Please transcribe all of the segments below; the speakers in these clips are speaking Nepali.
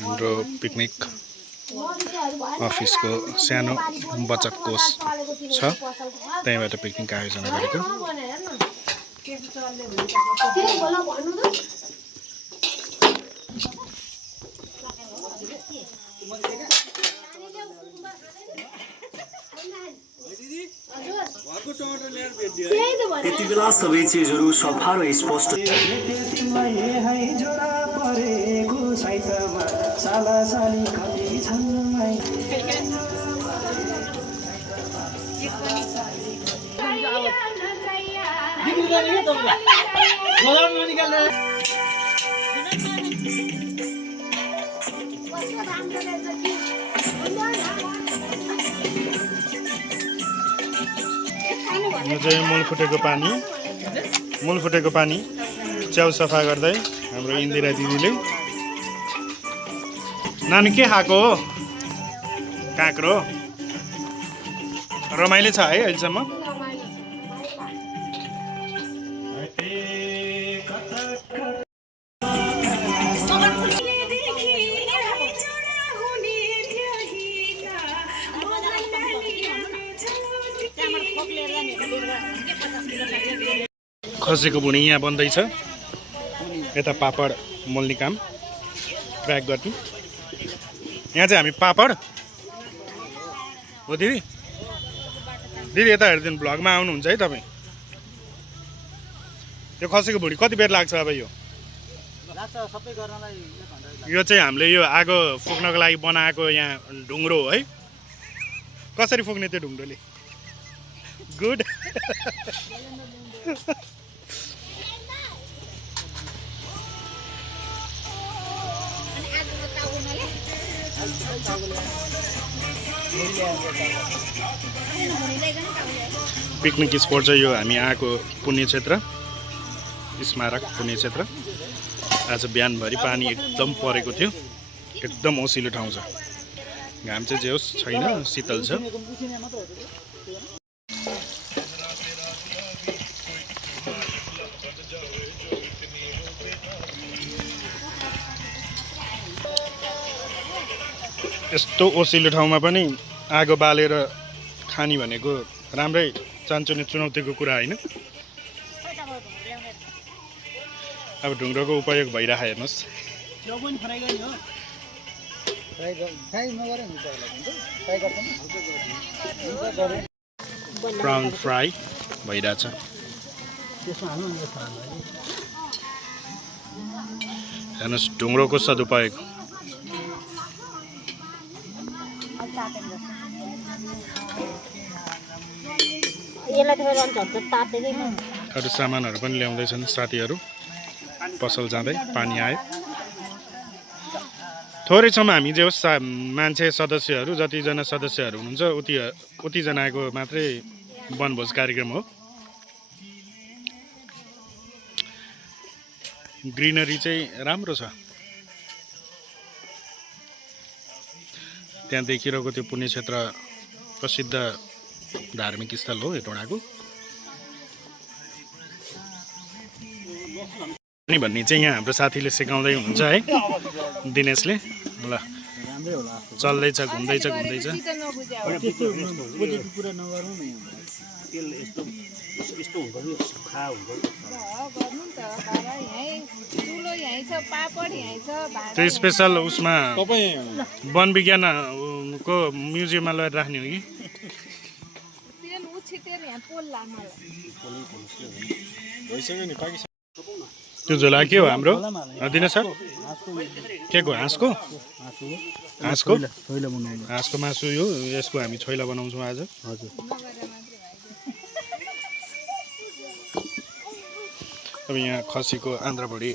हाम्रो पिकनिक अफिसको सानो बचत कोष छ, त्यहीँबाट पिकनिक आयोजना गरेको। यति बेला सबै चिजहरू सफा र स्पष्ट यो चाहिँ मूल फुटेको पानी च्याउ सफा गर्दै हाम्रो इन्दिरा दिदीले। नानी के खाएको हो? काँक्रो। रमाइलो छ है अहिलेसम्म। खसीको भुँडी यहाँ बन्दैछ, यता पापड मोल्ने काम प्याक गर्ने। यहाँ चाहिँ हामी पापड हो दिदी। दिदी यता हेरिदिनु, भ्लगमा आउनुहुन्छ है तपाईँ। यो खसीको भुँडी कति बेर लाग्छ अब? यो चाहिँ हामीले यो आगो फुक्नको लागि बनाएको यहाँ ढुङ्ग्रो हो है। कसरी फुक्ने त्यो ढुङ्ग्रोले? गुड। पिकनिक स्पट चाहिँ यो हामी आएको पुण्यक्षेत्र, स्मारक पुण्यक्षेत्र। आज बिहानभरि पानी एकदम परेको थियो, एकदम ओसिलो ठाउँ छ। घाम चाहिँ जे होस् छैन, शीतल छ। यस्तो ओसिलो ठाउँमा पनि आगो बालेर खानी भनेको राम्रै चान्चुने चुनौतीको कुरा होइन। अब ढुङ्ग्रोको उपयोग भइरहेको हेर्नुहोस्। प्राउन फ्राई भइरहेछ। हेर्नुहोस् ढुङ्ग्रोको सदुपयोग। अरू सामानहरू पनि ल्याउँदैछन् साथीहरू। पसल जाँदै पानी आयो। थोरै छौँ हामी जे होस् मान्छे सदस्यहरू, जतिजना सदस्यहरू हुनुहुन्छ उतिजनाको मात्रै वनभोज कार्यक्रम हो। ग्रिनरी चाहिँ राम्रो छ। त्यहाँ देखिरहेको त्यो पुण्यक्षेत्र प्रसिद्ध धार्मिक स्थल हो हेटौँडाको। भन्ने चाहिँ यहाँ हाम्रो साथीले सिकाउँदै हुनुहुन्छ है, दिनेशले। ल चल्दैछ, घुम्दैछ। त्यो स्पेसल उसमा वन विज्ञानको म्युजियममा लगेर राख्ने हो कि? त्यो झोला के हो हाम्रो? दिन सर के को? हाँसको मासु। यो यसको हामी छोइला बनाउँछौँ आज। अब यहाँ खसीको आन्द्राभुँडी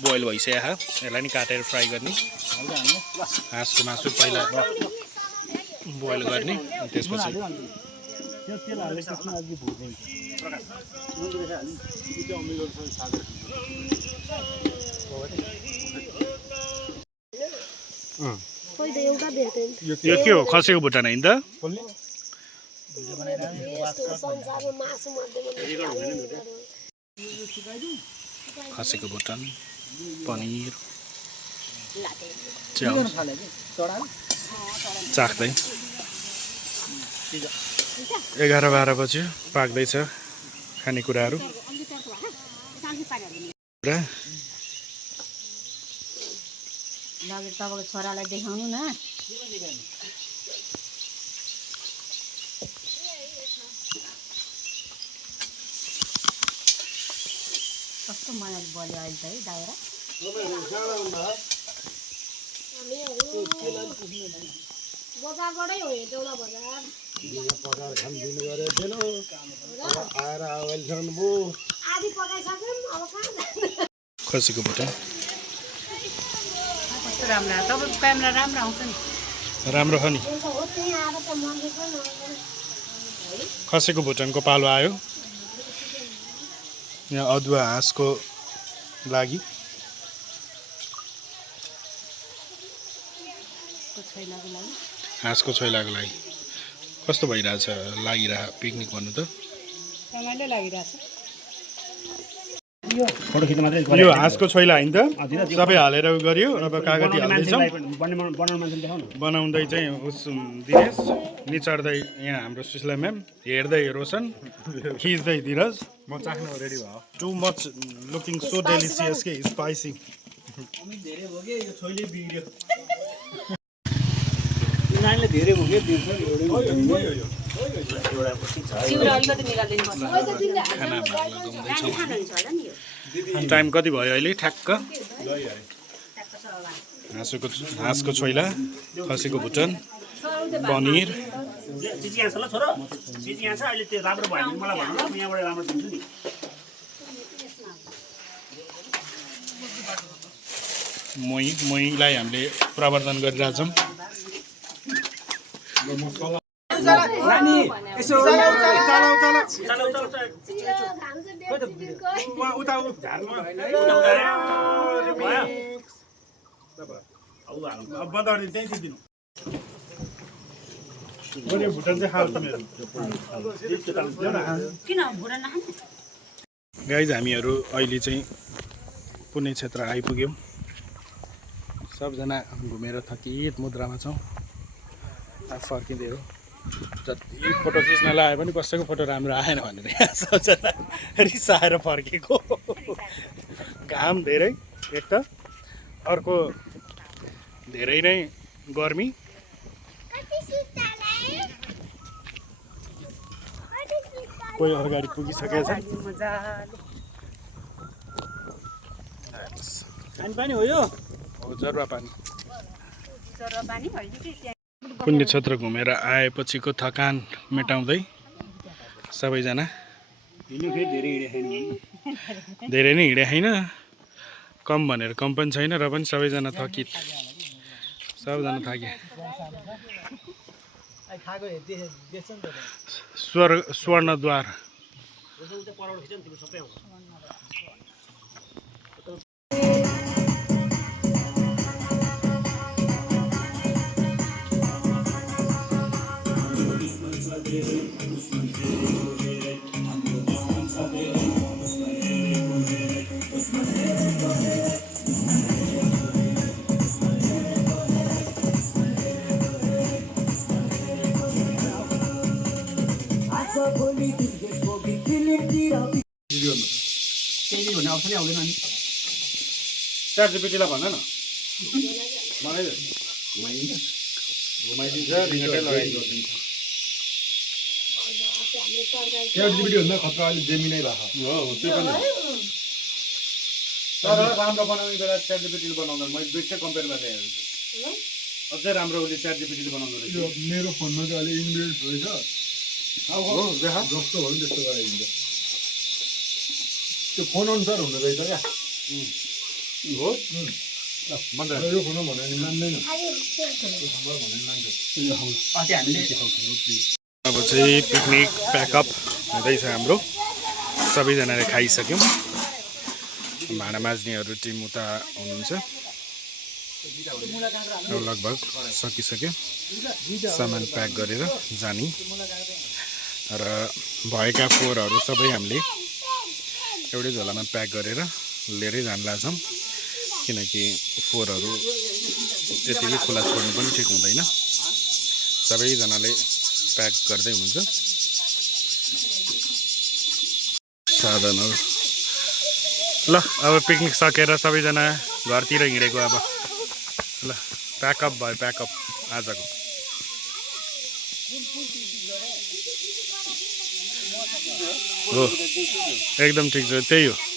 बोइल भइसक्यो। यसलाई नि काटेर फ्राई गर्ने। हाँसको मासु पहिला बोइल गर्ने, त्यसपछि यो के हो? खसीको भुटान होइन त? खसीको भुटान, पनिर, च्याउ चाख्दै 11-12 बज्यो पाक्दैछ खानेकुराहरू पुरा लगेर तपाईँको छोरालाई देखाउनु न कस्तो मजाले बल्यो अहिले त है दाउरा बजारबाटै हो हेटौँडा बजार आधी पकाइसक्यौँ अब कहाँ जाने खसीको भुटन कस्तो राम्रो तपाईँको क्यामेरा राम्रो आउँछ नि राम्रो हो नि हो त्यहीँ आएर त मन्दिरको खसीको भुटनको पालो आयो यहाँ अदुवा हाँसको लागि छैनको लागि हाँसको छोइलाको लागि कस्तो भइरहेछ लागिरह पिकनिक भन्नु त रमाइलो लागिरहेछ फोटो खिच्न मात्रै यो हाँसको छोइला होइन त सबै हालेर गरियो अब कागती हाल्दैछौँ बनाउनु मान्छे देखाउ न बनाउँदै चाहिँ उस दिनेश निचर्दै यहाँ हाम्रो सुशीला म्याम हेर्दै रोशन खिच्दै धीरज म चाख्न रेडी भयो too much looking so delicious के स्पाइसी धेरै हो कि यो छोइले बिग्रियो नानीले धेरै हो कि चिउरा अलिकति निकालिदिनु पर्छ टाइम कति भयो अहिले ठ्याक्क हाँसको छोइला खसीको भुटन पनिर चिची यहाँ छ ल छोरो चिची यहाँ छ अहिले त्यो राम्रो भयो भने मलाई भन्नु ल म यहाँबाट राम्रो दिन्छु नि मोहीलाई हामीले प्रवर्धन गरिरहेछौँ नानी यसो भुटन चाहिँ खाऊ तिमीहरू किन भुरा नखाने गाइज हामीहरू अहिले चाहिँ पुणे क्षेत्र आइपुग्यौँ सबजना घुमेर थकित मुद्रामा छौँ फर्किँदै हो जति फोटो खिच्न लगायो पनि कसैको फोटो राम्रो आएन भनेर यहाँ सबजना रिसाएर फर्केको घाम धेरै एक त अर्को धेरै नै गर्मी कोही अगाडि पुगिसकेको छ पानी पानी हो यो हो जरुवा पानी पानी होइन कि पुण्य क्षेत्र घुमेर आएपछिको थकान मेटाउँदै सबैजना हिँड्नु फेरि धेरै हिँडे धेरै नै हिँडे होइन कम भनेर कम पनि छैन र पनि सबैजना थकित सबैजना थाके स्वर्णद्वार भन्ने अप्सनै आउँदैन नि च्याटजिपिटीलाई भन न घुमाइदिन्छ रिङ्गटै लगाइदिन्छ च्याटजिपिटी भन्दा खतरा अहिले जेमिनै भएको हो त्यो पनि तर राम्रो बनाउने बेला च्याटजिपिटीले बनाउँदा मैले दुईटै कम्पेयर गरेर हेर्छु अझै राम्रो उसले च्याटजिपिटीले बनाउँदो रहेछ यो मेरो फोनमा चाहिँ अहिले इनबिल्ट रहेछ हो देखा जस्तो भयो नि त्यस्तो गराइदिन्छ त्यो फोन अनुसार हुँदो रहेछ क्या हो मजा यो फोनमा भन्यो भने मान्दैन अस्ति हामीले अब चाहिँ पिकनिक प्याकअप हुँदैछ हाम्रो सबैजनाले खाइसक्यौँ भाँडा माझ्नेहरू टिम उता हुनुहुन्छ लगभग सकिसक्यो सामान प्याक गरेर जाने र भएका फोहोरहरू सबै हामीले एउटै झोलामा प्याक गरेर लिएरै जान लाग्छौँ किनकि फोहोरहरू त्यतिकै खुला छोड्नु पनि ठिक हुँदैन सबैजनाले प्याक गर्दै हुनुहुन्छ साधनहरू ल अब पिकनिक सकेर सबैजना घरतिर हिँडेको अब ल प्याकअप भयो प्याकअप आजको हो एकदम ठिक छ त्यही हो